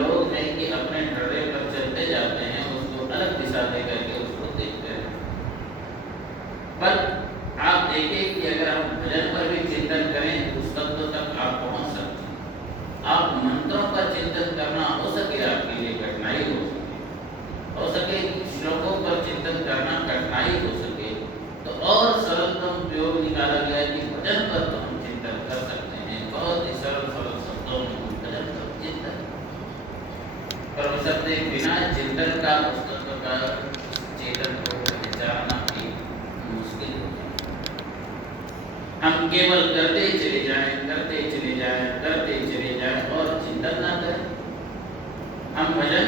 लोग हैं कि अपने ढर्रे पर चलते जाते हैं, उसको अलग दिशा दे करके उसको देखते हैं। पर आप देखें कि अगर हम भजन पर भी चिंतन करें तो उस तत्व तक आप पहुंच सकते हैं। आप मंत्रों पर चिंतन करना हो सके आपके लिए कठिनाई हो सके श्लोकों पर चिंतन करना कठिनाई हो सके, तो और सरलतम प्रयोग निकाला गया कि भजन पर तो हम चिंतन कर सकते हैं। बहुत ही सरल सरल शब्दों में हम भजन पर चिंतन, पर शब्द बिना चिंतन का उस तत्व का चेतन को पहचानना भी मुश्किल हो जाए। हम केवल करते चले जाएं, करते चले जाएं, करते चले जाएं और चिंतन ना करें। हम भजन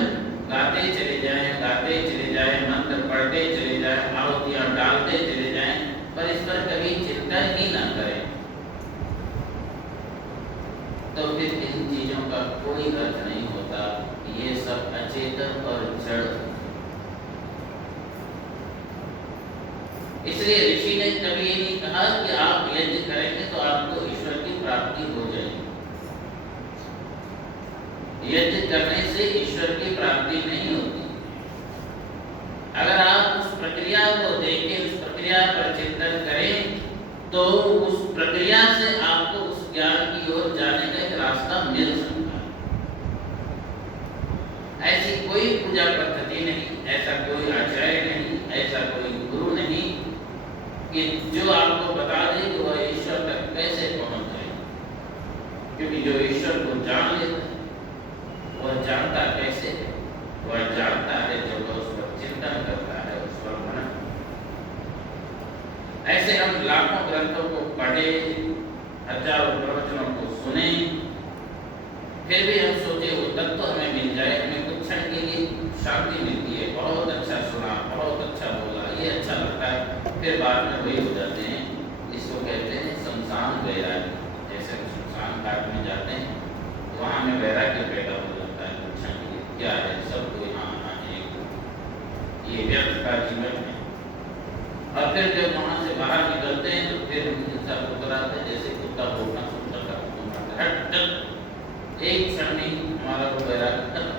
गाते चले जाएं, गाते चले जाएं, मंत्र पढ़ते चले जाएं, आहुतियां डालते चले जाएं, पर इस पर कभी चिंतन ही ना करें, तो फिर इन चीजों का कोई अर्थ नहीं होता। ये सब अचेतन और जड़। इसलिए ऋषि ने कभी ये नहीं कहा कि आप यज्ञ करेंगे तो आपको ईश्वर की प्राप्ति हो जाएगी। यज्ञ करने से ईश्वर की प्राप्ति नहीं होती। अगर आप उस प्रक्रिया को देखें, उस प्रक्रिया पर चिंतन करें, तो उस प्रक्रिया से आपको उस ज्ञान की ओर जाने का एक रास्ता मिल सकता है। ऐसी कोई पूजा पद्धति नहीं, ऐसा कोई आचार्य नहीं, ऐसा कोई गुरु नहीं कि जो आपको बता दे कि वह ईश्वर तक कैसे पहुंच जाए। क्योंकि जो ईश्वर को जान लेता है वह जानता कैसे है? वह जानता है जब वह उस पर चिंतन करता है, उस पर मनन। ऐसे हम लाखों ग्रंथों को पढ़े, हजारों प्रवचनों को सुने, फिर भी हम सोचे वो तत्व हमें मिल जाए, हमें कुछ क्षण के लिए शांति मिलती है, बहुत अच्छा सुना, बहुत अच्छा बोला, ये अच्छा लगता है, फिर बाद में वही हो जाते हैं। इसको कहते हैं शमशान वैराग्य। जैसे शमशान घाट में जाते हैं तो वहाँ हमें वैराग्य पैदा हो जाता है, कुछ क्षण के लिए क्या है, सबको यहाँ आने, ये व्यर्थ का जीवन है। और फिर जब वहाँ से बाहर निकलते हैं तो फिर हम हिंसा को कराते हैं, जैसे कुत्ता भौंकना शुरू करता है, हट एक क्षण में हमारा वो वैराग्य खत्म।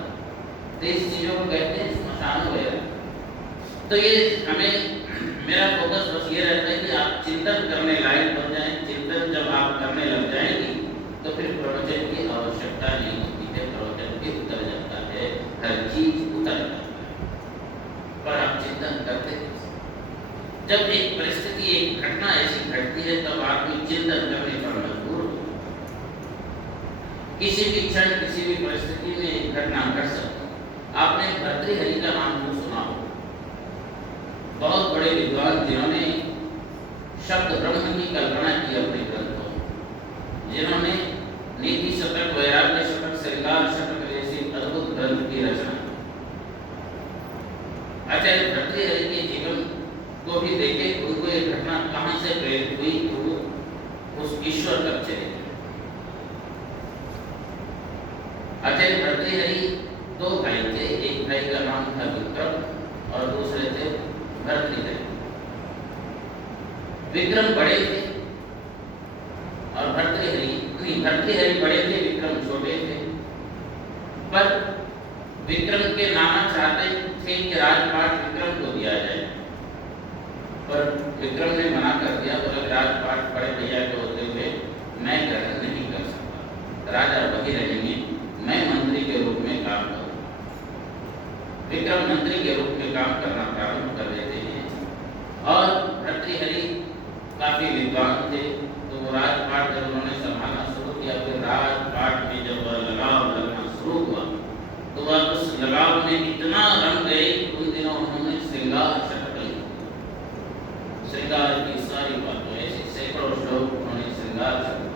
तो इस चीजों को कहते हैं श्मशान वैराग्य। तो ये हमें, मेरा फोकस बस ये रहता है कि आप चिंतन करने लायक बन जाएं। चिंतन जब आप करने लग जाएंगे तो फिर प्रवचन की आवश्यकता नहीं होती है, प्रवचन भी उतर जाता है, हर चीज उतर जाता है। पर आप चिंतन करते हैं। जब एक परिस्थिति, एक घटना ऐसी घटती है तब आदमी चिंतन करने पर मजबूर हो। किसी भी क्षण, किसी भी परिस्थिति में एक घटना घट सकती है। आपने भर्तृहरि का नाम तो सुना हो, बहुत बड़े विद्वान जिन्होंने शब्द ब्रह्म की कल्पना की अपने ग्रंथों में, जिन्होंने नीति शतक, वैराग्य शतक, श्रृंगार शतक जैसे अद्भुत ग्रंथ की रचना। आचार्य भर्तृहरि के जीवन को भी देखे, उनको एक घटना कहाँ से प्रेरित हुई कि वो उस ईश्वर तक चले। आचार्य भर्तृहरि दो भाई थे, एक भाई का नाम था विक्रम और दूसरे थे भर्तृहरि। विक्रम बड़े थे और भर्तृहरि बड़े थे, विक्रम छोटे थे। पर विक्रम के नाना चाहते थे कि राजपाट विक्रम को दिया जाए, पर विक्रम ने मना कर दिया, बोले राजपाट बड़े भैया के होते हुए मैं ग्रहण नहीं कर सकता, राजा वही रहेंगे, मैं मंत्री के रूप में काम करूँ। विक्रम मंत्री के रूप में काम करना प्रारंभ कर देते हैं और भर्तृहरि काफी विद्वान थे, तो वो राजपाट जब उन्होंने संभालना शुरू किया, फिर राजपाट में जब लगाव लगना शुरू हुआ तो वह उस लगाव में इतना रंग गए कि उन दिनों उन्होंने श्रृंगार शतक लिखा। श्रृंगार की सारी बातों, ऐसे सैकड़ों श्लोक उन्होंने श्रृंगार शतक,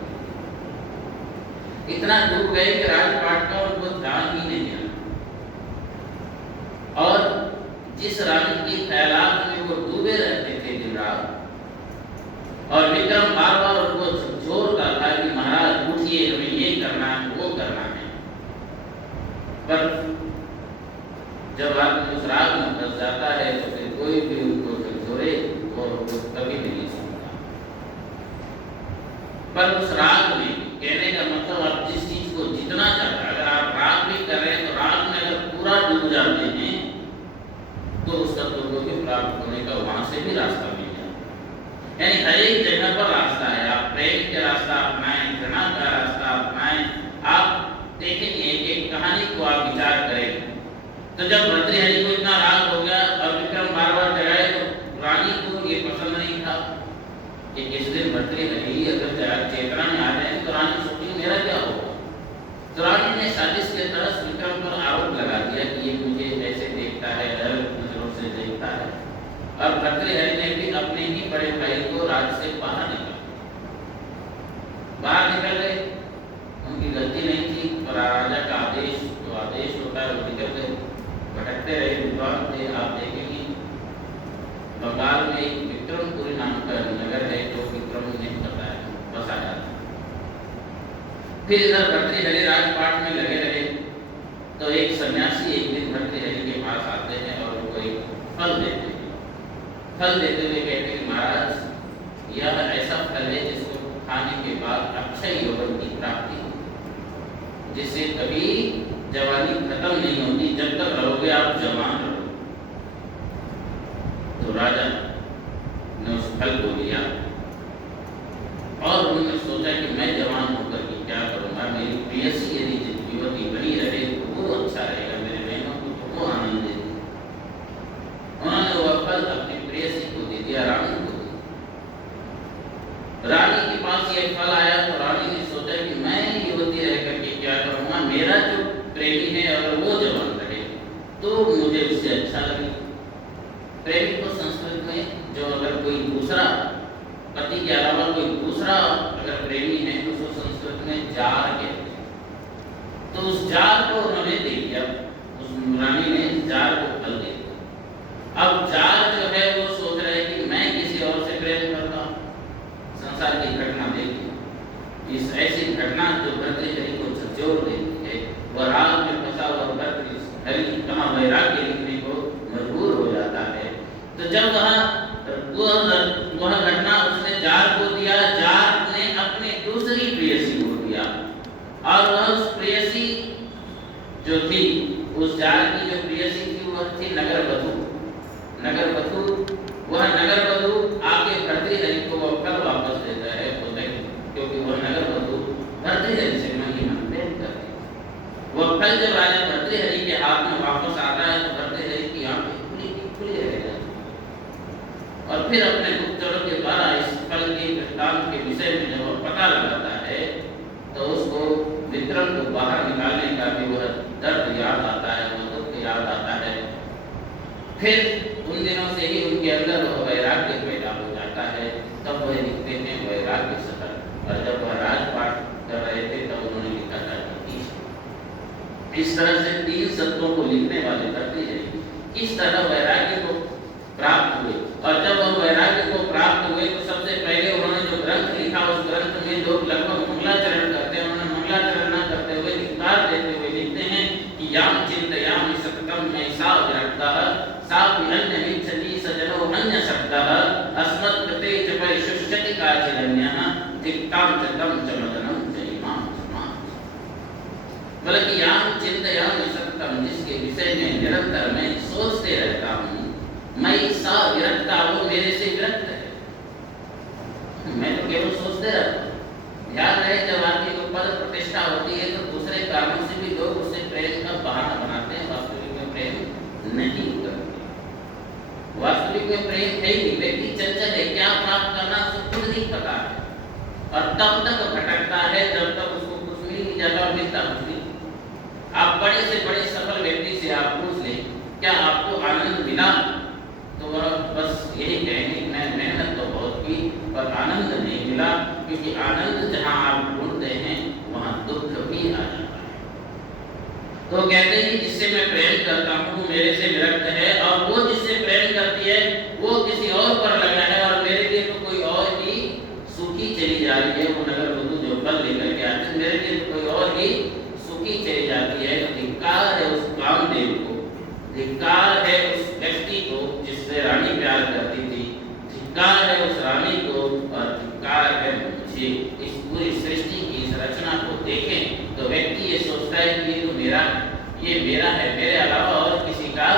इतना डूब गए कि राजपाट का उनको ध्यान ही नहीं आया। और जिस रानी की ख्यालात में वो डूबे रहते थे दिन रात, और विक्रम बार बार उनको झकझोरता था कि महाराज उठिए, हमें ये करना है, वो करना है। पर जब आदमी उस राग में फंस जाता है तो फिर कोई भी उनको झकझोरे और वो कभी नहीं सुनता। पर उस राग में, कहने का मतलब आप जिस चीज को जितना चाहते हैं, अगर आप राग भी कर रहे हैं तो प्राप्त होने का वहां से भी रास्ता मिल जाए। यानी हर एक जगह पर रास्ता है। आप प्रेम का रास्ता अपनाएं, घृणा का रास्ता अपनाएं, आप देखेंगे कि कहानी को आप विचार करें। तो जब भर्तृहरि को इतना राग हो गया और विक्रम बार बार जगाए, तो रानी को ये पसंद नहीं था कि किस दिन भर्तृहरि अगर चेतना में आ जाए तो रानी सोची मेरा क्या होगा। तो रानी ने साजिश के तरह विक्रम पर आरोप लगा दिया कि ये मुझे ऐसे देखता है, अलग नजरों से देखता है। और भर्तृहरि ने भी अपने ही बड़े भाई को राज से बाहर निकल गए। उनकी गलती नहीं थी, और राजा का आदेश, जो आदेश होता है, वो निकल गए, भटकते रहे, विद्वान थे। आप देखेंगे बंगाल में एक विक्रमपुरी नाम का नगर है, जो विक्रम ने बताया बसाया था। फिर इधर भर्तृहरि राजपाट में लगे रहे, तो एक सन्यासी एक दिन भर्तृहरि के पास आते हैं और उनको एक फल देते हैं। फल देते हुए कहते हैं महाराज, यह ऐसा फल है जिसको खाने के बाद अक्षय यौवन की प्राप्ति हो, जिससे कभी जवानी खत्म नहीं होती, जब तक रहोगे आप जवान रहोगे। तो राजा ने उस फल को लिया और उन्होंने सोचा कि मैं जवान होकर के क्या करूंगा, मेरी प्रेयसी यदि युवती बनी रहे तो वो अच्छा रहेगा, मेरे बहनों को तो वो आनंद देती। उन्होंने वह फल अपनी प्रेयसी को दे दिया, रानी को दे दिया। रानी के पास ये फल आया तो रानी ने सोचा कि मैं युवती रह करके क्या करूंगा, मेरा जो प्रेमी है अगर वो जवान रहे तो मुझे उससे अच्छा लगे। प्रेमी को संस्कृत में जो अगर कोई दूसरा पति के अलावा कोई दूसरा अगर प्रेमी है तो उसको संस्कृत में जार कहते हैं। तो उस जार को उन्होंने दे दिया, उस रानी ने जार को फल दे दिया। अब जार जो है वो सोच रहे कि मैं किसी और से प्रेम करता हूँ। संसार की घटना देखी, इस ऐसी घटना जो भर्तृहरि को झकझोर देती है। वह राग में फंसा हुआ भर्तृहरि कहाँ वैराग्य लिखने को मजबूर हो जाता है। तो जब वह घटना उसने जार को दिया, जार ने अपने दूसरी प्रेयसी को दिया, और वह उस प्रेयसी जो थी, उस जार की जो प्रेयसी थी वह थी नगरवधू। नगरवधू, वह नगरवधू आके भर्तृहरि को वह फल वापस देता है, क्योंकि वह नगरवधू भर्तृहरि से मन ही मन प्रेम करती है। वह फल जब राजा भर्तृहरि के हाथ में वापस आता है तो भर्तृहरि की आंखें खुली रह जाती। और फिर अपने गुप्तचरों के द्वारा इस फल के वृत्तांत के विषय में जब वह पता लगाता है तो उसको विक्रम को बाहर निकालने का भी वह दर्द याद आता है, वह दुख याद आता है। फिर उन दिनों से ही उनके अंदर वह वैराग्य पैदा हो जाता है। तब वह लिखते हैं वैराग्य सफल। और जब वह राजपाट कर रहे थे तब उन्होंने लिखा था इस तरह से 3 शब्दों को लिखने वाले भर्तृहरि किस तरह वैराग्य को प्राप्त हुए। और जब वह वैराग्य को प्राप्त हुए तो सबसे पहले उन्होंने जो ग्रंथ लिखा, उस ग्रंथ में लोग लगभग मंगलाचरण करते हैं। उन्होंने मंगलाचरण न करते हुए धिक्कार देते हुए लिखते हैं कि याम चिंतयामि सततम ऐसा विरक्तः सा विहन्य विच्छति सजनो अन्य शब्दः अस्मत् कृते च परिशुष्यति काचिरन्यः धिक्तां च तम च मदनं च इमां समाः। बल्कि याम चिंतयामि सततम, जिसके विषय में निरंतर मैं सोचते रहता हूँ, मैं सा विरक्ता, वो मेरे से विरक्त है। मैं तो केवल सोचते रहता हूँ। ध्यान रहे, जब आदमी को पद प्रतिष्ठा होती है तो दूसरे कारणों से भी लोग उससे प्रेम का बहाना बनाते हैं, वास्तविक में प्रेम नहीं करते। वास्तविक में प्रेम है ही, व्यक्ति चंचल है, क्या प्राप्त करना उसको खुद नहीं पता है, और तब तक भटकता है जब तक उसको कुछ मिल नहीं जाता और मिलता कुछ नहीं। आप बड़े से बड़े सफल व्यक्ति से आप पूछ लें क्या आपको आनंद मिला, तो वह बस यही कहेंगे मैं मेहनत तो बहुत की पर आनंद नहीं मिला, क्योंकि आनंद जहाँ आप ढूंढते हैं वहाँ दुख भी आ जाता है। तो कहते हैं जिससे मैं प्रेम करता हूँ मेरे से विरक्त है, और वो जिससे प्रेम करती है वो किसी और पर लगा है, और मेरे लिए तो कोई और ही सुखी चली जा रही है। वो नगरवधू जो फल लेकर के आते हैं, मेरे लिए तो कोई और ही सुखी चली जाती है। तो धिक्कार है उस कामदेव को, धिक्कार है उस व्यक्ति को जिससे रानी प्यार करती थी, धिक्कार है उस रानी को, और धिक्कार है मुझे। इस पूरी सृष्टि की इस रचना को देखें तो व्यक्ति ये सोचता है कि ये तो मेरा है, मेरे अलावा और किसी का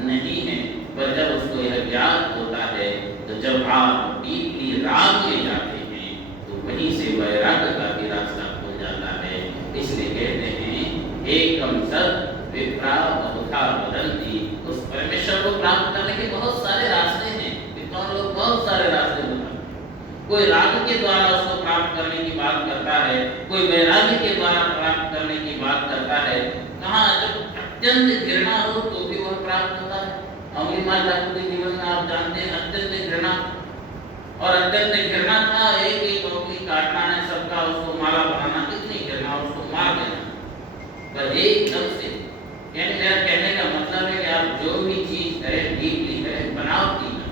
नहीं है। पर जब उसको यह ज्ञात होता है तो जब आप डीपली राग में जाते हैं तो वहीं से वैराग्य का भी रास्ता खुल जाता है। इसलिए कहते हैं एकम सत विप्रा बहुधा वदंती। उस परमेश्वर को प्राप्त करने के बहुत सारे रास्ते हैं। विद्वान लोग बहुत सारे रास्ते बताते हैं। कोई राग के द्वारा उसको प्राप्त करने की बात करता है, कोई वैराग्य के द्वारा प्राप्त करने की बात करता है। कहाँ जब अत्यंत घृणा हो तो भी वह प्राप्त होता है। अमृतमाल ठाकुर के जीवन में आप जानते हैं अत्यंत घृणा, और अत्यंत घृणा था एक औंगली काटना है सबका, उसको माला बनाना, कितनी घृणा, उसको मार देना। पर एकदम से, यानी मेरा कहने का मतलब है कि आप जो भी चीज करें डीपली करें, बनावटी ना।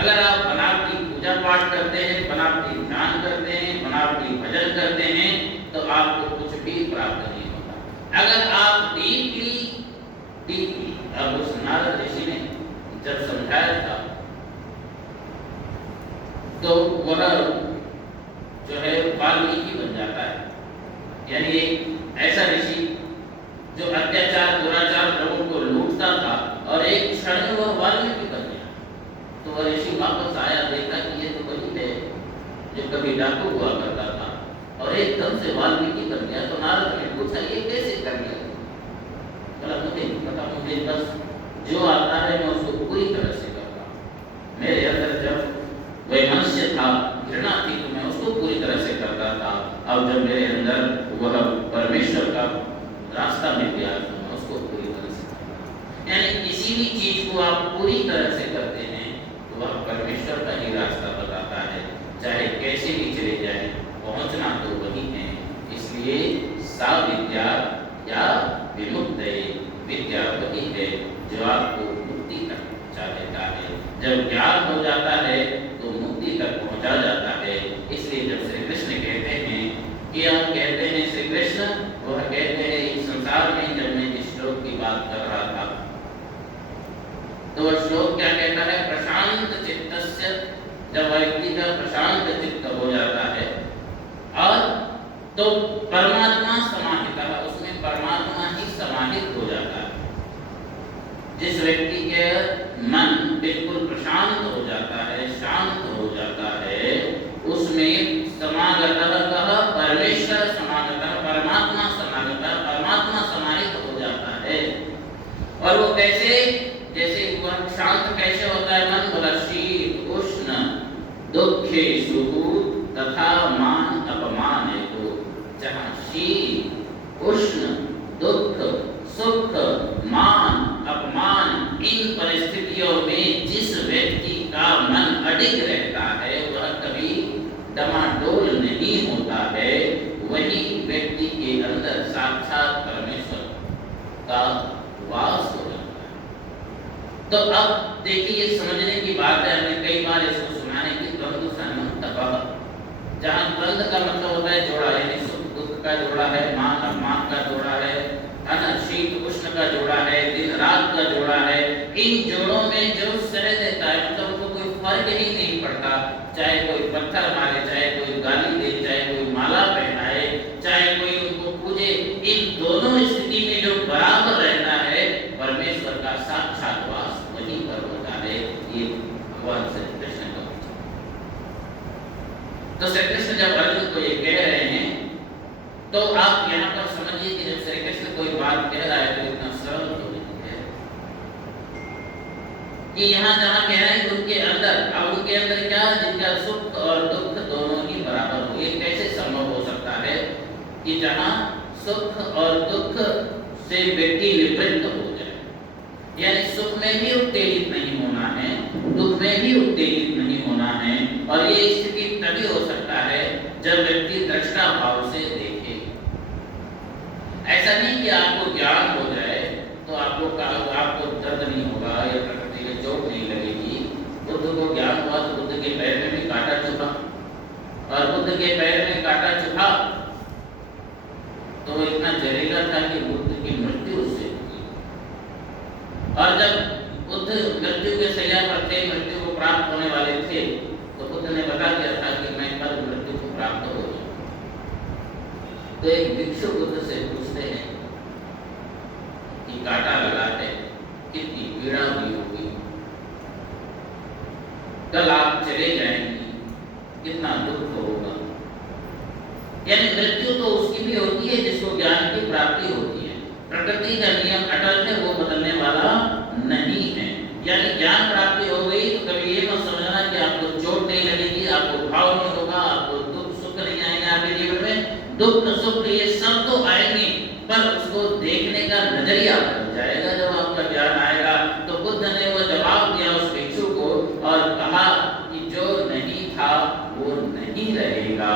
अगर आप बनावटी पूजा पाठ करते हैं, बनावटी ध्यान करते हैं, बनावटी भजन करते हैं तो आपको कुछ भी प्राप्त नहीं होता। अगर आप डीपली अब उस नारद ऋषि ने जब समझाया था तो वह जो है वाल्मीकि बन जाता है। यानी एक ऐसा ऋषि जो अत्याचार दुराचार लोगों को लूटता था और एक क्षण में वह वाल्मीकि बन गया। तो वह ऋषि वापस आया, देखा कि ये तो वही है जो कभी डाकू हुआ करता था, और एकदम से वाल्मीकि बन गया। तो नारद ने पूछा ये कैसे कर लिया? बोला मुझे नहीं पता, मुझे बस जो आता है मैं उसको पूरी तरह से करता हूँ। मेरे अंदर जब वैमनस्य था, घृणा थी, तो मैं उसको पूरी तरह से करता था। अब जब मेरे अंदर वह परमेश्वर का रास्ता मिल गया तो मैं उसको पूरी तरह से करता हूँ। यानी किसी भी चीज को आप पूरी तरह से करते हैं तो वह परमेश्वर का ही रास्ता बताता है, चाहे कैसे भी चले जाए, पहुंचना तो वही है। इसलिए सा विद्या या विमुक्तये, विद्या वही है जो आपको मुक्ति तक पहुंचा देता है। जब ज्ञान हो जाता है तो मुक्ति तक पहुंचा जाता है। इसलिए जब श्री कृष्ण कहते हैं कि हम कहते हैं श्री कृष्ण, वह कहते हैं इस संसार में, जब मैं इस श्लोक की बात कर रहा था तो वह श्लोक क्या कहता है? प्रशांत चित्तस्य, जब व्यक्ति का प्रशांत चित्त हो जाता है और तो परमात्मा समाहित है, उसमें परमात्मा ही समाहित हो जाता है। जिस व्यक्ति के मन बिल्कुल प्रशांत हो जाता है, शांत हो जाता है, उसमें समागतः कह परमेश्वर समागतः, परमात्मा समागतः, परमात्मा समाहित हो जाता है। और वो कैसे? जैसे वह शांत कैसे होता है मन? बोला शीत उष्ण दुखेषु तथा मान अपमान है। जहाँ शीत उष्ण दुख सुख मान अपमान, इन परिस्थितियों में जिस व्यक्ति का मन अडिग रहता है, वह कभी डमाडोल नहीं होता है, वही व्यक्ति के अंदर साक्षात परमेश्वर का वास हो जाता है। तो अब देखिए, ये समझने की बात है, हमने कई बार इसको सुना है कि द्वंद्व संबंध तपः, जहाँ द्वंद्व का मतलब होता है जोड़ा, यानी का जोड़ा है, मान अपमान का जोड़ा है, शीत उष्ण का जोड़ा है, दिन रात का जोड़ा है। इन जोड़ों में जो सह देता है, मतलब उनको कोई फर्क ही नहीं पड़ता, चाहे कोई पत्थर मारे, चाहे कोई गाली दे, चाहे कोई माला पहनाए, चाहे कोई उनको पूजे, इन दोनों स्थिति में जो बराबर रहता है, परमेश्वर का साक्षात वास वहीं पर होता है। ये भगवान श्री कृष्ण का। तो श्री कृष्ण जब अर्जुन को ये कह रहे हैं तो आप यहाँ पर समझिए कि जब श्री कृष्ण कोई बात कह रहा है तो इतना सरल तो नहीं है कि यहाँ जहाँ कह रहे हैं उनके अंदर, अब उनके अंदर क्या, जिनका सुख और दुख दोनों ही बराबर हो। ये कैसे संभव हो सकता है कि जहाँ सुख और दुख से व्यक्ति निवृत्त हो जाए, यानी सुख में भी उत्तेजित नहीं होना है, दुख में भी उत्तेजित नहीं होना है। और ये स्थिति तभी हो सकता है जब व्यक्ति दृष्टा भाव से देखे। ऐसा नहीं कि आपको ज्ञान हो जाए तो आपको दर्द नहीं होगा या प्रकृति में चोट नहीं लगेगी। बुद्ध को ज्ञान हुआ तो बुद्ध के पैर में भी कांटा चुभा, और बुद्ध के पैर में कांटा चुभा तो वो इतना जहरीला था कि बुद्ध की मृत्यु उससे हुई। और जब बुद्ध मृत्यु के शैया पर थे, मृत्यु को प्राप्त होने वाले थे, तो बुद्ध ने बता दिया था कि मैं कल मृत्यु को प्राप्त हो जाऊंगा। तो एक भिक्षु बुद्ध से पूछते हैं कि कांटा लगा है कितनी पीड़ा भी होगी, कल आप चले जाएंगी, कितना दुख होगा। यानी मृत्यु तो उसकी भी होती है जिसको ज्ञान की प्राप्ति होती है। प्रकृति का नियम अटल है, वो बदलने वाला नहीं है। यानी ज्ञान प्राप्ति हो गई तो कभी ये मत समझना कि आपको चोट नहीं लगेगी, आपको भाव नहीं होगा, आपको दुख सुख नहीं आएंगे आपके जीवन में। दुख सुख ये सब तो आएंगे, पर उसको देखने का नजरिया बदल जाएगा। जब आपका ज्ञान आएगा तो बुद्ध ने वो जवाब दिया उस भिक्षु को और कहा कि जो नहीं था वो नहीं रहेगा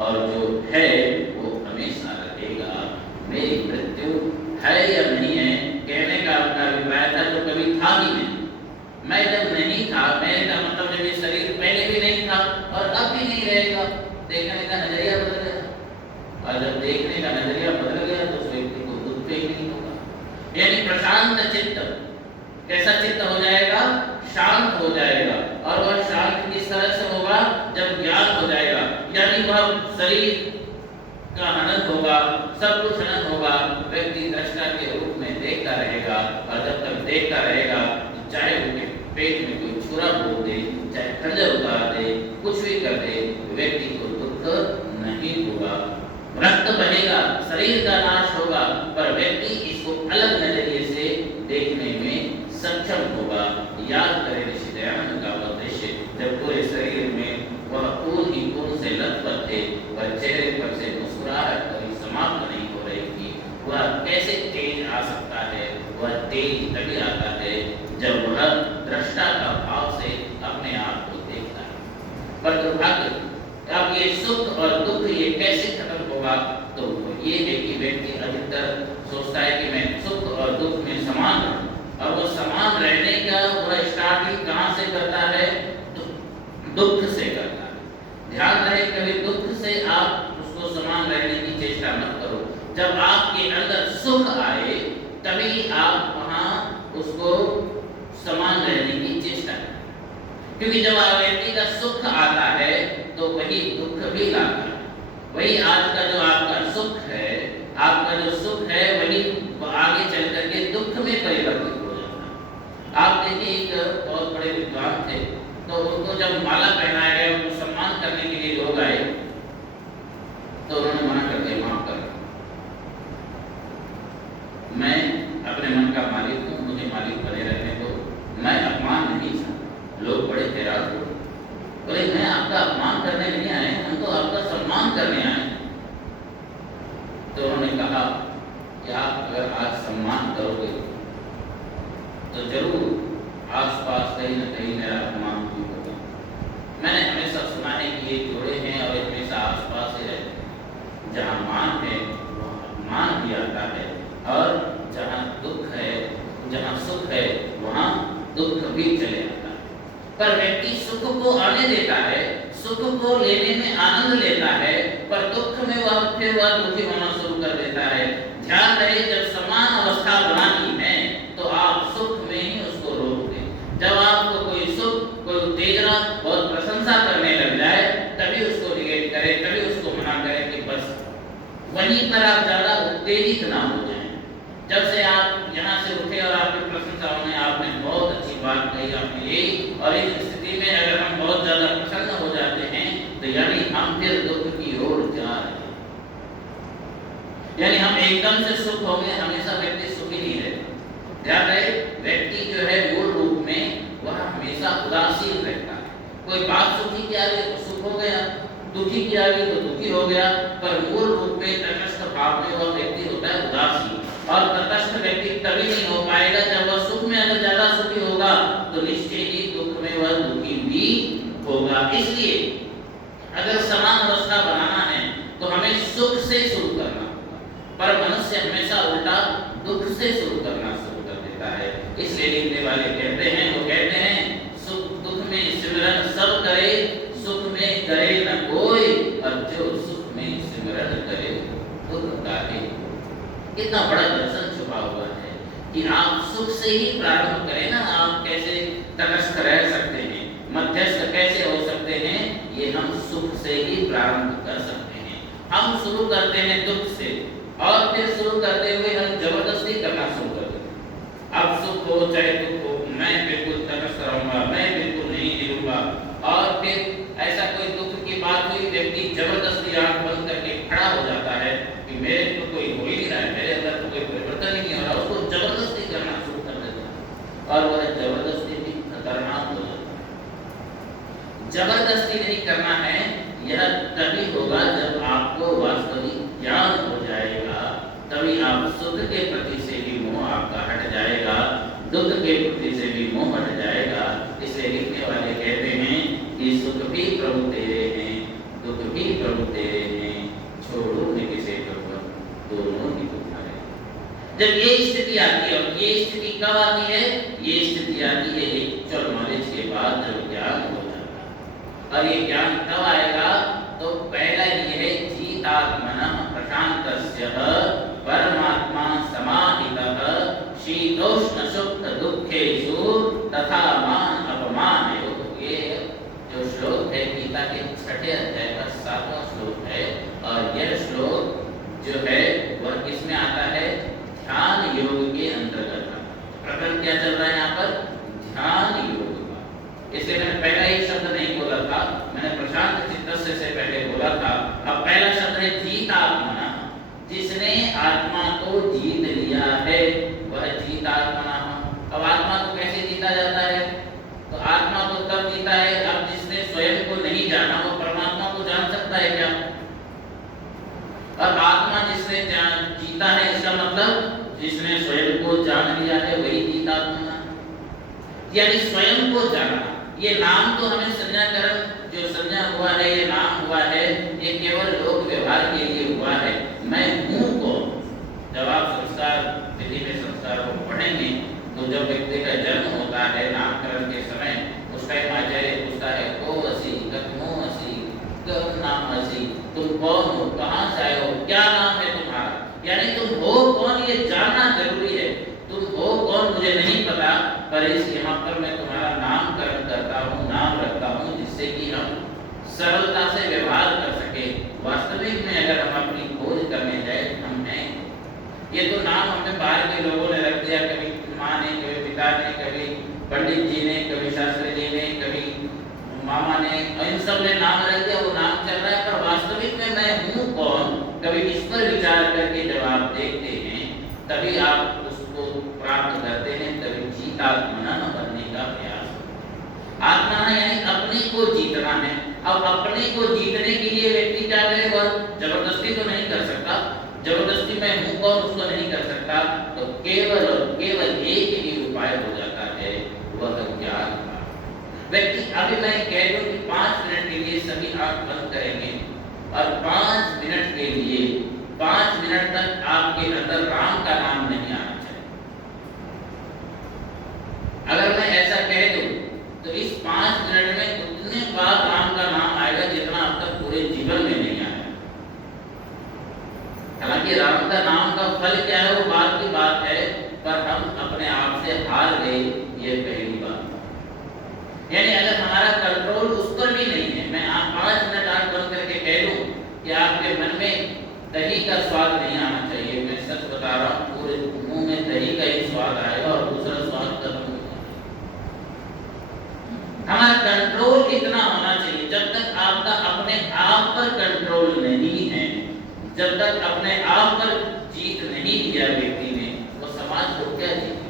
और जो है वो हमेशा रहेगा। मेरी मृत्यु है या नहीं है कहने का अपना अभिप्राय था जो कभी था ही नहीं। मैं जब नहीं था, मेरे का मतलब जब ये शरीर पहले भी नहीं था और अब भी नहीं रहेगा, देखने का नजरिया बदल गया। और जब देखने का नजरिया बदल गया तो उस व्यक्ति को दुख भी नहीं होगा। यानी प्रशांत चित्त, कैसा चित्त हो जाएगा? शांत हो जाएगा। और वह शांत किस तरह से होगा? जब ज्ञान हो जाएगा। यानी वह शरीर का हनन होगा, सब कुछ हनन होगा, व्यक्ति दृष्टा के रूप में देखता रहेगा। और जब तक देखता रहेगा चाहे उनके पेट में कोई छुरा भोग दे, चाहे खंजर उतार दे, कुछ भी कर दे, व्यक्ति को दुख नहीं होगा। रक्त बहेगा, शरीर का नाश होगा, पर व्यक्ति इसको अलग नजरिए से देखने में सक्षम होगा। याद करें ऋषि दयानंद का उद्देश्य, जब पूरे शरीर में वह खून ही खून से लथपथ थे, वह चेहरे पर से मुस्कुराहट कभी समाप्त नहीं हो रही थी। वह कैसे तेज आ सकता है? वह तेज तभी आता है जब वह दृष्टा का भाव से अपने आप को देखता है। पर दुर्भाग्य, अब ये सुख और दुख ये कैसे खत्म होगा? तो ये है कि व्यक्ति अधिकतर सोचता है कि मैं सुख और दुख में समान रहूं, और वो समान रहने का वह स्टार्टिंग कहाँ से करता है? दुख से करता है। ध्यान रहे, कभी दुख से आप उसको समान रहने की चेष्टा मत करो। जब आपके अंदर सुख आए तभी आप वहाँ उसको समान रहने की चेष्टा करें। क्योंकि जब व्यक्ति का सुख आता है तो वही दुख भी लाता है। वही आज का जो आपका सुख है, आपका जो सुख है वही आगे चल करके दुख में परिवर्तित हो जाता है। आप देखिए, एक बहुत बड़े विद्वान थे, तो उनको जब माला पहनाया गया, उनको सम्मान करने के लिए लोग आए, तो उन्होंने मना कर दिया, माफ कर, मैं अपने मन का मालिक हूँ, मुझे मालिक बने रहने दो, मैं अपमान नहीं चाहता। लोग बड़े हैरान हुए, बोले मैं आपका अपमान करने नहीं आए, हम तो आपका सम्मान करने आए। तो उन्होंने कहा कि आप अगर आज सम्मान करोगे तो जरूर आसपास कहीं न कहीं मेरा अपमान भी होगा। मैंने हमेशा सुना है कि ये जोड़े हैं और हमेशा आसपास ही रहते हैं। जहाँ मान है वहाँ अपमान भी आता है, और जहाँ दुख है, जहाँ सुख है, वहाँ दुख भी चले आता है। पर व्यक्ति सुख को आने देता है, सुख को लेने में आनंद लेता है, पर दुख में वह फिर वह दुखी होना शुरू कर देता है। ध्यान रहे, जब समान अवस्था बनानी है तो आप सुख में ही उसको रोक दें। जब आपको कोई सुख, कोई उत्तेजना, बहुत प्रशंसा करने लग जाए, तभी उसको निगेट करें, तभी उसको मना करें कि बस वहीं पर आप ज्यादा उत्तेजित ना हो जाएं। जब से आप यहाँ से उठे और आपकी प्रशंसा होने, आपने बहुत अच्छी बात कही, आपने यही, और इस स्थिति में अगर हम बहुत ज्यादा प्रसन्न हो जाते हैं तो यानी हम फिर दुख की ओर जा रहे हैं। यानी हम एकदम से सुख हो गए, हमेशा व्यक्ति सुखी नहीं रहता। ध्यान रहे, व्यक्ति जो है मूल रूप में वह हमेशा उदासीन रहता है। कोई बात सुखी की आ गई तो सुख हो गया, दुखी की आ गई तो दुखी हो गया, पर मूल रूप में तटस्थ भाव में वह व्यक्ति होता है उदासीन। और तटस्थ व्यक्ति तभी नहीं हो पाएगा जब वह सुख में अगर ज्यादा सुखी होगा तो निश्चय ही दुख में वह दुखी भी होगा। इसलिए अगर समान अवस्था बनाना है तो हमें सुख से शुरू करना होगा, पर मनुष्य हमेशा उल्टा दुख से शुरू करना शुरू कर देता है। इसलिए लिखने वाले कहते हैं, वो कहते हैं, सुख दुख में सिमरन सब करे, सुख में करे न कोई, और जो सुख में सिमरन करे दुख काहे। कितना बड़ा दर्शन छुपा हुआ है कि आप सुख से ही प्रारंभ करें ना। आप कैसे तटस्थ रह सकते हैं, मध्यस्थ कैसे हो सकते हैं, ये हम सुख से ही प्रारंभ कर सकते हैं। हम शुरू करते हैं दुख से, और फिर शुरू करते हुए हम जबरदस्ती करना शुरू कर देते हैं। अब सुख हो चाहे नहीं करना है, यह तभी होगा जब आपको वास्तविक ज्ञान हो जाएगा। तभी आप सुख के प्रति से भी मोह आपका हट जाएगा, दुख के प्रति से भी मोह हट जाएगा। इसे लिखने वाले कहते हैं कि सुख भी प्रभु तेरे हैं, दुख भी प्रभु तेरे हैं, छोड़ो न किसे प्रभु, दोनों ही तुम्हारे। जब ये स्थिति आती है, और ये स्थिति कब आती है? ये स्थिति आती है एक्चुअल नॉलेज के बाद, जब ज्ञान हो जाता है। और ये ज्ञान कब आएगा? तो पहला ये है जीतात्मनः प्रशांतस्य परमात्मा समाहितः शीतोष्ण सुख दुखेषु तथा मान अपमानयोः। ये जो श्लोक है गीता के 6ठे अध्याय का 7वां श्लोक है। और यह श्लोक जो है वह किसमें आता है? ध्यान योग के अंतर्गत। प्रकरण क्या चल रहा है यहाँ पर? ध्यान योग का। इसलिए मैंने पहला एक शब्द नहीं बोला था, मैंने प्रशांत चित्तस्य से पहले बोला था। अब पहला शब्द है जीतात्मना, जिसने आत्मा को जीत लिया है वह जीतात्मना। अब आत्मा को कैसे जीता जाता है? तो आत्मा को तब जीता है, अब जिसने स्वयं को नहीं जाना वो परमात्मा को जान सकता है क्या? और आत्मा जिसने जीता है, इसका मतलब जिसने स्वयं को जान लिया है वही जीतात्मा। यानी स्वयं को जाना। ये नाम तो हमें संज्ञाकरण जो संज्ञा हुआ है, ये नाम हुआ है, ये केवल लोक व्यवहार के लिए हुआ है। मैं हूँ कौन? जब आप संस्कार विधि में संस्कार को पढ़ेंगे तो जब व्यक्ति का जन्म होता है नामकरण के समय, उसका एक आचार्य पूछता है को असी कथमो असी कब नाम असी, तुम कौन हो, कहाँ से आए हो, क्या नाम है तुम्हारा? यानी तुम हो कौन ये जानना जरूरी है। तुम हो कौन मुझे नहीं पता, पर इस यहाँ पर मैं तुम्हारा नामकरण करता हूँ, नाम रखता हूँ, जिससे कि हम सरलता से व्यवहार कर सके। वास्तविक में अगर हम अपनी खोज करने जाए हम हैं, ये तो नाम हमने बाहर के लोगों ने रख दिया, कभी माँ ने, कभी पिता ने, कभी पंडित जी ने, कभी शास्त्री जी ने, कभी मामा ने, इन सब ने नाम रख दिया, वो नाम चल रहा है। पर वास्तविक में मैं हूँ कौन, कभी इस पर विचार करके जब आप देखते हैं तभी आप उसको प्राप्त करते हैं, तभी जीतात्मना बनने का प्रयास। आत्मा यानी अपने को जीतना है। अब अपने को जीतने के लिए व्यक्ति क्या करे? वह जबरदस्ती तो नहीं कर सकता। जबरदस्ती मैं हूँ कौन उसको नहीं कर सकता। तो केवल और केवल एक ही उपाय हो जाता है, वह ज्ञान का। व्यक्ति अभी मैं कह दूं कि 5 मिनट के लिए सभी आंख बंद करेंगे और 5 मिनट के लिए 5 मिनट तक आपके अंदर राम का नाम नहीं आना चाहिए। अगर मैं ऐसा कह दूं तो इस 5 मिनट में उतने बार राम का नाम आएगा जितना अब तक पूरे जीवन में नहीं आया। हालांकि राम का नाम का फल क्या है वो बात की बात है, पर हम अपने आप से हार गए, ये पहली बात। यानी अगर हमारा कंट्रोल उस पर भी नहीं है, मैं आप 5 मिनट आंख बंद करके कह दूं कि आपके मन में दही का स्वाद नहीं आना चाहिए, मैं सच बता रहा हूँ, पूरे मुंह में दही का ही स्वाद आएगा और दूसरा स्वाद खत्म हो जाएगा। हमारा कंट्रोल इतना होना चाहिए। जब तक आपका अपने आप पर कंट्रोल नहीं है, जब तक अपने आप पर जीत नहीं लिया व्यक्ति ने, वो समाज को क्या जीते?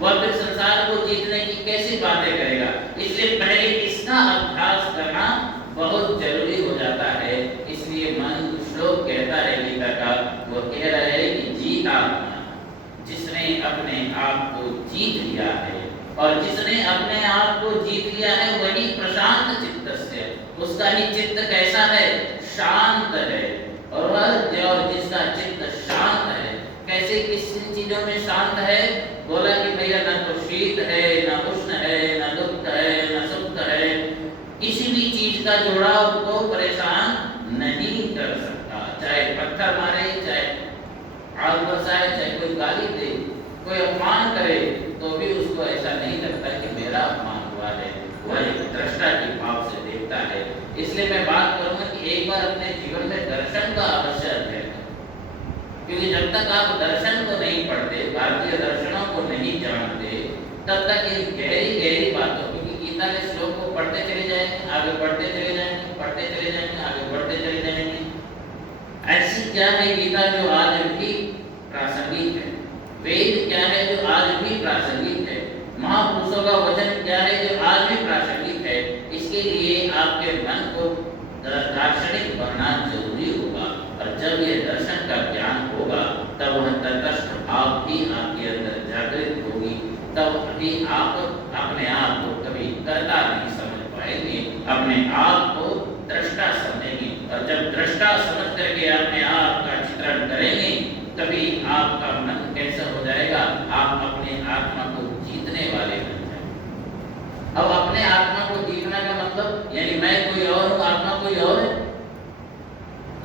वह फिर संसार को जीतने की कैसी बातें करेगा? इसलिए पहले इसका अभ्यास करना बहुत जरूरी हो जाता है। इसलिए मन श्लोक कहता है गीता का, वो कह रहा है कि जीत आत्मा, जिसने अपने आप को जीत लिया है, और जिसने अपने आप को जीत लिया है वही प्रशांत चित्तस्य, उसका ही चित्त कैसा है? शांत है। और जिसका चित्त शांत है, कैसे किस चीजों में शांत है? बोला कि भैया ना तो शीत है, ना उष्ण है, ना दुख है, ना सुख है, किसी भी चीज का जुड़ाव को परेशान नहीं कर सकता। चाहे पत्थर मारे, चाहे आग बरसाए, चाहे कोई गाली दे, कोई अपमान करे, तो भी उसको ऐसा नहीं लगता कि मेरा अपमान हुआ है। वह एक दृष्टा के भाव से देखता है। इसलिए मैं बात करूंगा कि एक बार अपने जीवन में दर्शन का आवश्यक है, क्योंकि जब तक आप दर्शन को नहीं पढ़ते, भारतीय दर्शनों को नहीं जानते, तब तक इन गहरी गहरी बातों, क्योंकि गीता के श्लोक को पढ़ते चले जाएंगे, आगे बढ़ते चले जाएंगे, पढ़ते चले जाएंगे, आगे बढ़ते चले जाएंगे। ऐसी क्या है गीता जो आज भी प्रासंगिक है? वेद क्या है जो आज भी प्रासंगिक है? महापुरुषों का वचन क्या है जो आज भी प्रासंगिक है? इसके लिए आपके मन दार्शनिक बनना जरूरी होगा। और जब ये दर्शन का ज्ञान होगा तब वह तटस्थ भाव भी आपके अंदर जागृत होगी, तब भी आप अपने आप को कभी कर्ता नहीं समझ पाएंगे, अपने आप को दृष्टा समझेंगे। और जब दृष्टा समझ करके अपने आप का चित्रण करेंगे तभी आपका मन कैसा हो जाएगा, आप अपने आत्मा को जीतने वाले बन जाएंगे। अब अपने आत्मा को जीतना का मतलब यानी मैं कोई और हूँ, आत्मा कोई और है।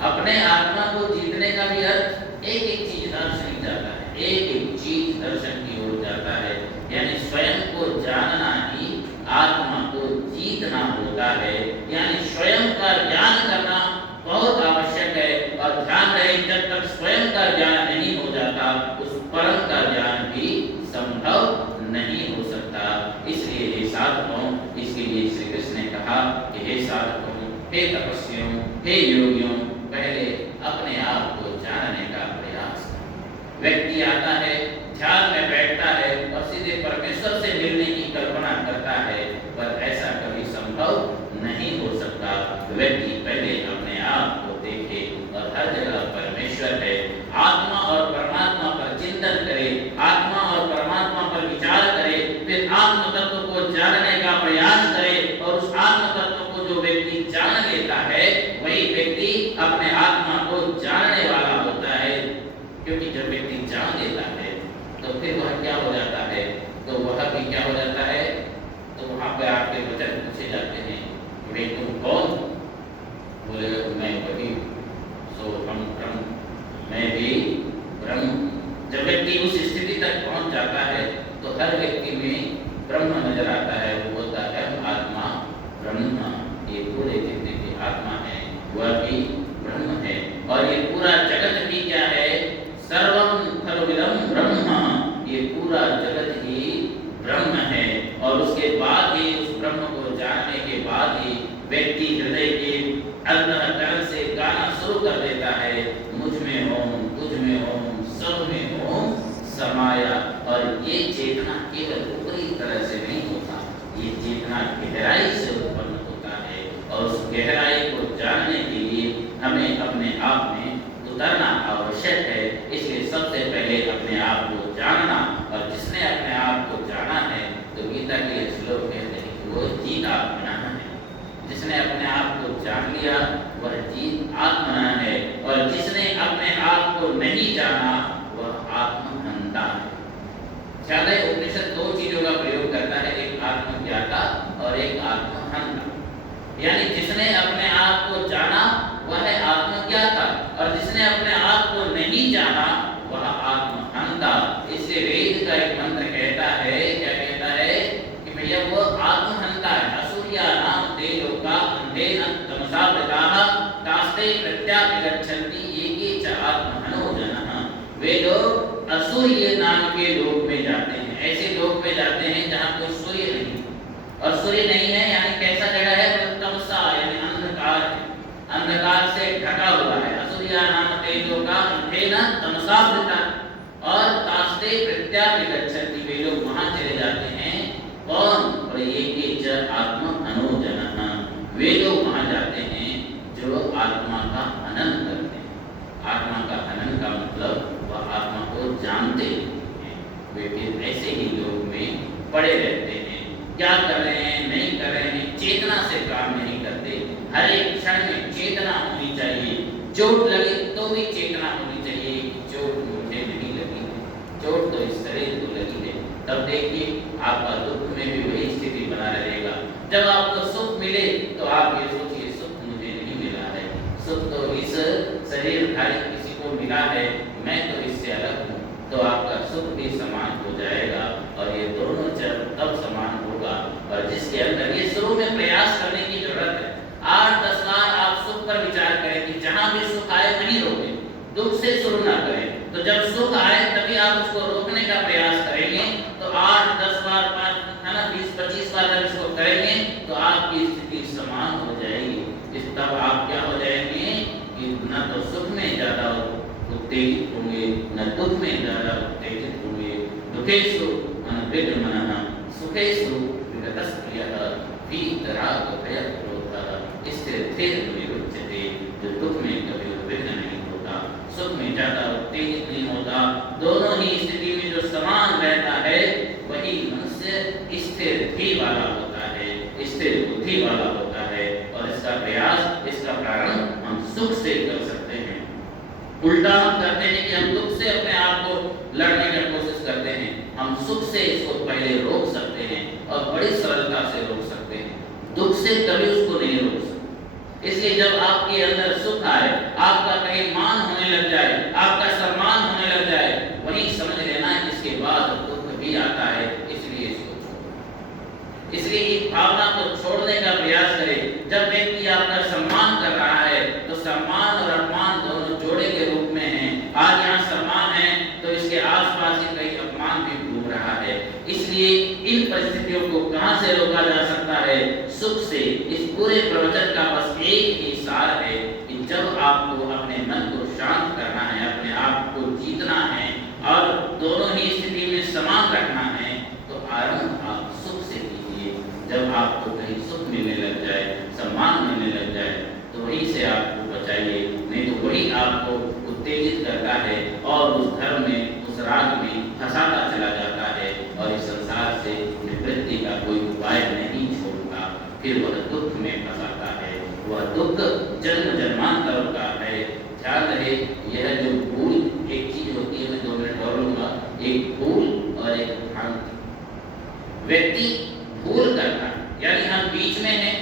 अपने आत्मा को जीतने का भी अर्थ एक एक चीज दर्शन जाता है, एक एक चीज दर्शन की ओर जाता है, यानी स्वयं को जानना ही आत्मा को जीतना होता है। यानी स्वयं का ज्ञान करना बहुत आवश्यक है। और ध्यान रहे जब तक स्वयं का ज्ञान नहीं हो जाता उस परम का ज्ञान भी संभव नहीं हो सकता। इसलिए हे साधकों, इसके लिए श्री कृष्ण ने कहा कि हे साधकों, हे तपस्वियों, हे योगियों, पहले अपने आप को जानने का प्रयास करें। व्यक्ति आता है, ध्यान में बैठता है और सीधे परमेश्वर से मिलने की कल्पना करता है, पर ऐसा कभी संभव नहीं हो सकता। व्यक्ति पहले अपने आप को देखे और हर जगह परमेश्वर है, आत्मा और परमात्मा पर चिंतन करे, आत्मा और परमात्मा पर विचार करे, फिर आत्म तत्व को जानने का प्रयास करे। और उस आत्म तत्व को जो व्यक्ति जान लेता है वही व्यक्ति अपने आत्मा को जानने वाला होता है। क्योंकि जब व्यक्ति जान लेता है तो फिर वह क्या हो जाता है, तो वह भी क्या हो जाता है, तो वहां पे आपके वचन पूछे जाते हैं कि भाई तुम कौन? बोले मैं वही, सो हम ब्रह्म, मैं भी ब्रह्म। जब व्यक्ति उस स्थिति तक पहुंच जाता है तो हर व्यक्ति में ब्रह्म नजर आता है। वो बोलता है आत्मा ब्रह्म, ये पूरे जितने भी आत्मा है वह भी ब्रह्म है। और ये पूरा जगत भी क्या है, सर्वम खलविदं ब्रह्म, ये पूरा जगत ही ब्रह्म है। और उसके बाद ही उस ब्रह्म को जानने के बाद ही व्यक्ति हृदय के अंतःकरण से गाना शुरू कर देता है, मुझ में ओम, तुझ में ओम, सब में ओम समाया। और ये चेतना केवल ऊपरी तरह से नहीं होता, ये चेतना गहराई से उत्पन्न होता है। और उस गहराई को जानने के लिए हमें अपने आप में उतरना आवश्यक है। इसलिए सबसे पहले अपने आप को जानना। और जिसने अपने आप को जाना है तो गीता के श्लोक कहते हैं कि वो जीत आत्मना है। जिसने अपने आप को जान लिया वह जीत आत्मना है। और जिसने अपने आप को नहीं जाना वह आत्महंता है। ज्यादा उपनिषद दो चीजों का प्रयोग करता है, एक आत्मज्ञाता और एक आत्महंता। यानी जिसने अपने आप को जाना वह है आत्मज्ञाता, और जिसने अपने आप को नहीं जाना वह आत्महंता। इसलिए वेद का एक मंत्र कहता है, क्या कहता है कि भैया वो आत्महंता है। असुरिया नाम ते लोका अंधेन तमसा वृताः तास्ते प्रत्याभिगच्छन्ति येके च आत्महनो जनः। वे लोग असुर्य नाम के लोक में जाते हैं, ऐसे लोक में जाते हैं जहाँ कोई सूर्य नहीं। और सूर्य नहीं है यानी कैसा जगह है, तमसा यानी अंधकार है, अंधकार से ढका हुआ है। असुरिया नाम ते लोका अंधेन तमसा वृताः और तास्ते प्रत्याभिगच्छन्ति, वे लोग वहां चले जाते हैं। कौन? और ये के च आत्महनो जनः, वे लोग वहां जाते हैं जो आत्मा का हनन करते हैं। आत्मा का हनन का मतलब वह आत्मा को जानते हैं। वे फिर ऐसे ही लोग में पड़े रहते हैं, क्या कर रहे हैं, नहीं कर रहे हैं, चेतना से काम नहीं करते। हर एक क्षण में चेतना होनी चाहिए। चोट लगे तो भी चेतना होनी चाहिए, चोट मुझे नहीं लगी, चोट तो इस शरीर को लगी है। तब देखिए आपका दुख में भी वही स्थिति बना रहेगा। जब आपको सुख मिले तो आप ये सोचिए सुख मुझे नहीं मिला है, सुख तो इस शरीरधारी किसी को मिला है, मैं तो इससे अलग हूँ। तो आपका सुख भी समान हो जाएगा और ये दोनों तब समान होगा। और जिसके अंदर ये शुरू में प्रयास करने की जरूरत है। 8-10 बार आप सुख पर विचार करें कि जहां भी सुख आए वहीं रोकें, दुख से शुरू ना करें। तो जब सुख आए तभी आप उसको रोकने का प्रयास करेंगे। तो 8-10 बार, 20-25 बार जब इसको करेंगे तो आपकी स्थिति समान हो जाएगी। इस तब आप क्या हो जाएंगे कि न तो सुख में ज्यादा उत्तेजित होंगे, न दुख में ज्यादा उत्तेजित होंगे। दुखेषु अनभिद्रमनः सुखेषु विगतस्प्रियः वीतरागभयक्रोधः स्थिरस्थिरनिरुद्धः सुख में ज्यादा उत्तेजित नहीं होता। दोनों ही स्थिति में जो समान रहता है वही मनुष्य स्थिर बुद्धि वाला होता है, स्थिर बुद्धि वाला होता है। और इसका प्रयास, इसका प्रारंभ हम सुख से कर सकते हैं। उल्टा हम करते हैं कि हम दुख से अपने आप को लड़ने की कोशिश करते हैं। हम सुख से इसको पहले रोक सकते हैं और बड़ी सरलता से रोक सकते हैं। दुख से कभी उसको नहीं रोक सकते। इसलिए जब आपके अंदर सुख आए, आपका कहीं मान होने लग जाए, आपका सम्मान होने लग जाए, वहीं समझ लेना इसके बाद दुख भी आता है। इसलिए इसको छोड़ो। इसलिए इस भावना को छोड़ने का प्रयास करें। जब व्यक्ति आपका सम्मान कर रहा है तो सम्मान और अपमान दोनों जोड़े के रूप में हैं। आज यहाँ सम्मान है तो इसके आसपास ही कई अपमान भी घूम रहा है। इसलिए इन परिस्थितियों को कहां से रोका जा सकता है? सुख से। इस पूरे प्रवचन का बस एक ही सार है कि जब आपको अपने मन को शांत करना है, अपने आप को जीतना है और दोनों ही स्थिति में समान रखना है, तो आरंभ आप सुख से कीजिए। जब आपको कहीं सुख मिलने लग जाए, सम्मान मिलने लग जाए, तो वहीं से आपको बचाइए, नहीं तो वही आपको उत्तेजित करता है और उस धर्म में, उस राग में फंसाता चला जाता है और इस संसार से निवृत्ति का कोई उपाय नहीं छोड़ता। फिर वह दुख में फंसाता है। वह दुख जन्म जन्मांतर का है। ध्यान रहे, यह जो भूल एक चीज होती है, मैं 2 मिनट और लूंगा, एक भूल और एक भ्रांति। व्यक्ति भूल करता है, यानी हम बीच में हैं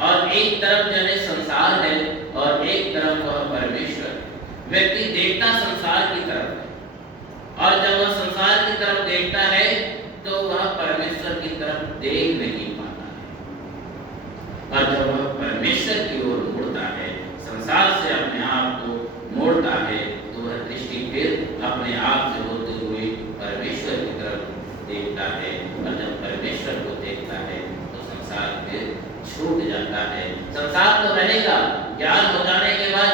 और एक तरफ जो है संसार है और एक तरफ वह परमेश्वर है। व्यक्ति देखता संसार की तरफ है और जब वह संसार की तरफ देखता है तो वह परमेश्वर की तरफ देख नहीं पाता है। और जब वह परमेश्वर की ओर मुड़ता है, संसार से अपने आप को मोड़ता है, तो वह दृष्टि फिर अपने आप से होते हुए परमेश्वर की तरफ देखता है। और जब परमेश्वर को देखता है तो संसार फिर छूट जाता है। संसार तो रहेगा, ज्ञान हो जाने के बाद